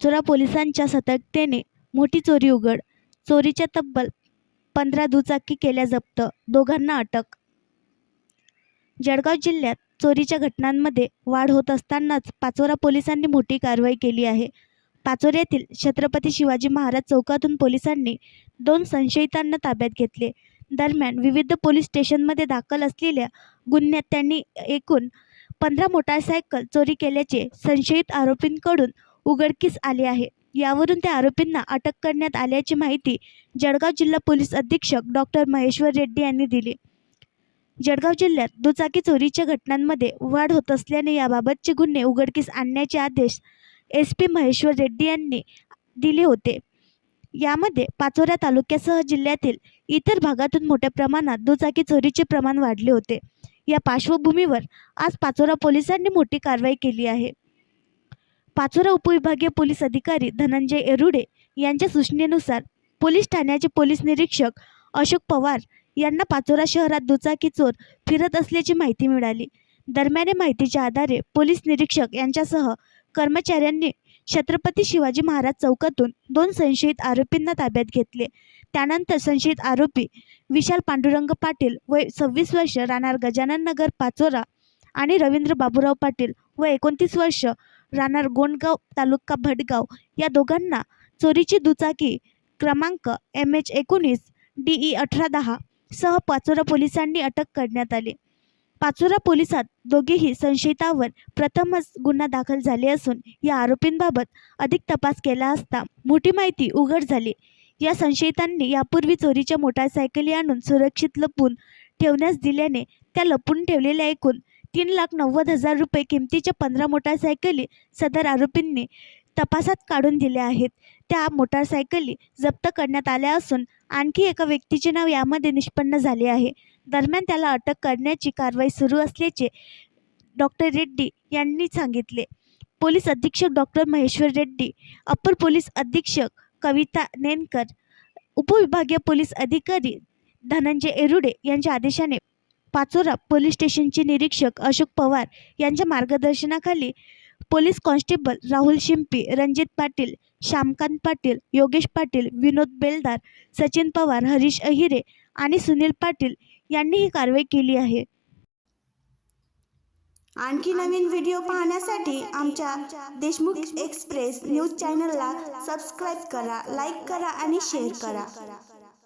पाचोरा पोलिसांच्या सतर्कतेने मोठी चोरी उघड. चोरीच्या तब्बल 15 दुचाकी केल्या जप्त, दोघांना अटक. जळगाव जिल्ह्यात चोरीच्या घटनांमध्ये वाढ होत असतानाच पाचोरा पोलिसांनी मोठी कारवाई केली आहे. पाचोऱ्यातील छत्रपती शिवाजी महाराज चौकातून पोलिसांनी 2 संशयितांना ताब्यात घेतले. दरम्यान विविध पोलीस स्टेशनमध्ये दाखल असलेल्या गुन्ह्यात त्यांनी एकूण 15 मोटारसायकल चोरी केल्याचे संशयित आरोपींकडून उघडकीस आले आहे. यावरून त्या आरोपींना अटक करण्यात आल्याची माहिती जळगाव जिल्हा पोलीस अधीक्षक डॉ. महेश्वर रेड्डी यांनी दिली. जळगाव जिल्ह्यात दुचाकी चोरीच्या घटनांमध्ये वाढ होत असल्याने याबाबतचे गुन्हे उघडकीस आणण्याचे आदेश SP महेश्वर रेड्डी यांनी दिले होते. यामध्ये पाचोरा तालुक्यासह जिल्ह्यातील इतर भागातून मोठ्या प्रमाणात दुचाकी चोरीचे प्रमाण वाढले होते. या पार्श्वभूमीवर आज पाचोरा पोलिसांनी मोठी कारवाई केली आहे. पाचोरा उपविभागीय पोलीस अधिकारी धनंजय येरुडे यांच्या सूचनेनुसार पोलीस ठाण्याचे पोलीस निरीक्षक अशोक पवार यांना पाचोरा शहरात दुचाकी चोर फिरत असल्याची माहिती मिळाली. दरम्यान माहितीच्या आधारे पोलीस निरीक्षक यांच्यासह कर्मचाऱ्यांनी छत्रपती शिवाजी महाराज चौकातून 2 संशयित आरोपींना ताब्यात घेतले. त्यानंतर संशयित आरोपी विशाल पांडुरंग पाटील वय 26 वर्ष राहणार गजानन नगर पाचोरा आणि रवींद्र बाबूराव पाटील वय 29 वर्ष राहणार गोंडगाव तालुका भटगाव या दोघांना चोरीची दुचाकी क्रमांक MH19 DE 1810 सह पाचोरा पोलिसांनी अटक करण्यात आली. पाचोरा पोलिसात दोघेही संशयितांवर प्रथमच गुन्हा दाखल झाले असून या आरोपींबाबत अधिक तपास केला असता मोठी माहिती उघड झाली. या संशयितांनी यापूर्वी चोरीच्या मोटारसायकली आणून सुरक्षित लपवून ठेवण्यास दिल्याने त्या लपवून ठेवलेल्या एकूण 3,90,000 रुपये किमतीच्या 15 मोटारसायकली सदर आरोपींनी तपासात काढून दिल्या आहेत. त्या मोटारसायकली जप्त करण्यात आल्या असून आणखी एका व्यक्तीचे नाव यामध्ये निष्पन्न झाले आहे. दरम्यान त्याला अटक करण्याची कारवाई सुरू असल्याचे डॉ. रेड्डी यांनी सांगितले. पोलीस अधीक्षक डॉ. महेश्वर रेड्डी, अप्पर पोलीस अधीक्षक कविता नेनकर, उपविभागीय पोलीस अधिकारी धनंजय येरुडे यांच्या आदेशाने पाचोरा पोलीस स्टेशनचे निरीक्षक अशोक पवार यांच्या मार्गदर्शनाखाली पोलीस कॉन्स्टेबल राहुल शिंपी, रणजित पाटील, श्यामकांत पाटील, योगेश पाटील, विनोद बेलदार, सचिन पवार, हरीश अहिरे आणि सुनील पाटील यांनी ही कारवाई केली आहे. आणखी नवीन व्हिडिओ पाहण्यासाठी आमच्या देशमुख एक्सप्रेस न्यूज चॅनलला सबस्क्राईब करा, लाईक करा आणि शेअर करा.